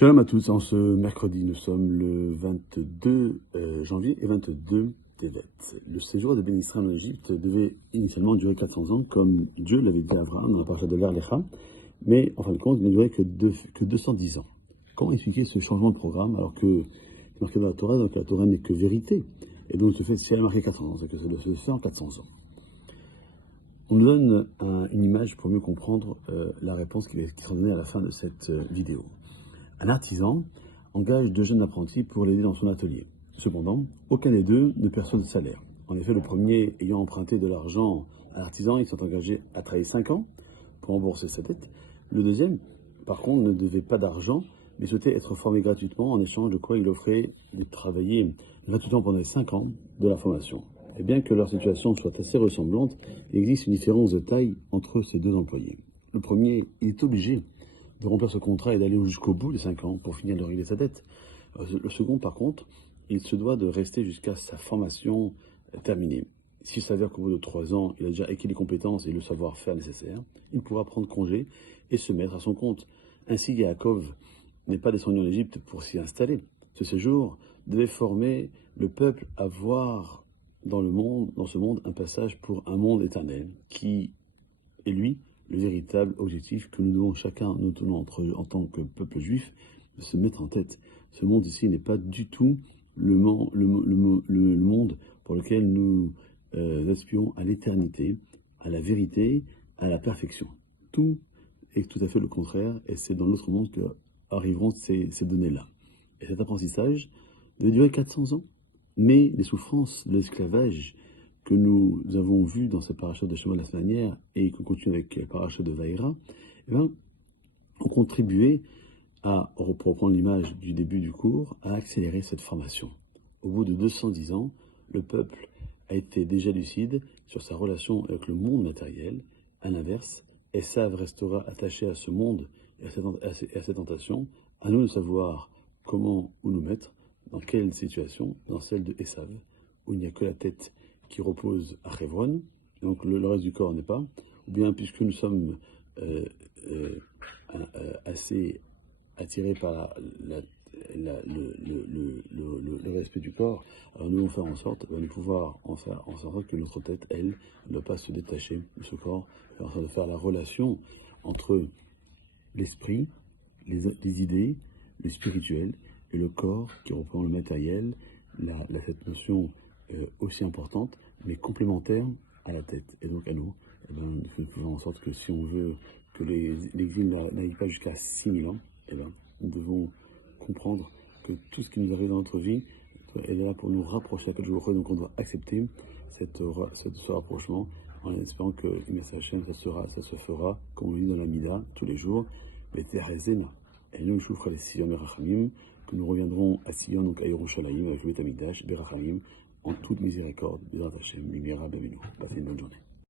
Shalom à tous, en ce mercredi, nous sommes le 22 janvier et 22 Tevet. Le séjour des bénis Israël en Égypte devait initialement durer 400 ans, comme Dieu l'avait dit à Abraham dans la parasha de l'Er-Lecha, mais en fin de compte, il ne durait que 210 ans. Comment expliquer ce changement de programme alors que c'est marqué dans la Torah, donc la Torah n'est que vérité, et donc ce fait, si elle a marqué 400 ans, c'est que ça doit se faire en 400 ans. On nous donne une image pour mieux comprendre la réponse qui sera donnée à la fin de cette vidéo. Un artisan engage 2 jeunes apprentis pour l'aider dans son atelier. Cependant, aucun des deux ne perçoit de salaire. En effet, le premier ayant emprunté de l'argent à l'artisan, ils sont engagés à travailler 5 ans pour rembourser sa dette. Le deuxième, par contre, ne devait pas d'argent, mais souhaitait être formé gratuitement, en échange de quoi il offrait de travailler gratuitement pendant les 5 ans de la formation. Et bien que leur situation soit assez ressemblante, il existe une différence de taille entre ces deux employés. Le premier, il est obligé de remplir ce contrat et d'aller jusqu'au bout des 5 ans pour finir de régler sa dette. Le second, par contre, il se doit de rester jusqu'à sa formation terminée. S'il s'avère qu'au bout de 3 ans, il a déjà acquis les compétences et le savoir-faire nécessaire, il pourra prendre congé et se mettre à son compte. Ainsi, Yaakov n'est pas descendu en Égypte pour s'y installer. Ce séjour devait former le peuple à voir dans ce monde, un passage pour un monde éternel qui est lui, le véritable objectif que nous devons chacun, nous tenons en tant que peuple juif, de se mettre en tête. Ce monde ici n'est pas du tout le monde pour lequel nous aspirons à l'éternité, à la vérité, à la perfection. Tout est tout à fait le contraire, et c'est dans l'autre monde que arriveront ces données-là. Et cet apprentissage devait durer 400 ans, mais les souffrances de l'esclavage que nous avons vu dans ce parachat de Shemot de la semaine dernière et qu'on continue avec le parachat de Vaïra, ont contribué à, pour reprendre l'image du début du cours, à accélérer cette formation. Au bout de 210 ans, le peuple a été déjà lucide sur sa relation avec le monde matériel. À l'inverse, Esav restera attaché à ce monde et à ses tentations. À nous de savoir comment où nous mettre, dans quelle situation, dans celle de Esav, où il n'y a que la tête qui repose à Hebron, donc le reste du corps n'est pas, ou bien puisque nous sommes assez attirés par le respect du corps, alors nous allons faire en sorte de pouvoir en sorte que notre tête, elle, ne doit pas se détacher de ce corps, faire en sorte de faire la relation entre l'esprit, les idées, le spirituel et le corps qui reprend le matériel, cette notion aussi importante, mais complémentaire à la tête. Et donc à nous, nous faisons en sorte que si on veut que l'exil n'aille pas jusqu'à 6000 ans, nous devons comprendre que tout ce qui nous arrive dans notre vie, elle est là pour nous rapprocher à quelque chose. Donc on doit accepter ce rapprochement en espérant que Messachem, ça se fera, comme on le dit dans la Mida, tous les jours. Mais et nous, Choufra les Sion Berachamim, que nous reviendrons à Sion, donc à Yerushalayim, avec le Betamikdash, Berachamim, en toute miséricorde, Bezrat Hashem, Mimira Bemenu. Passez une bonne journée.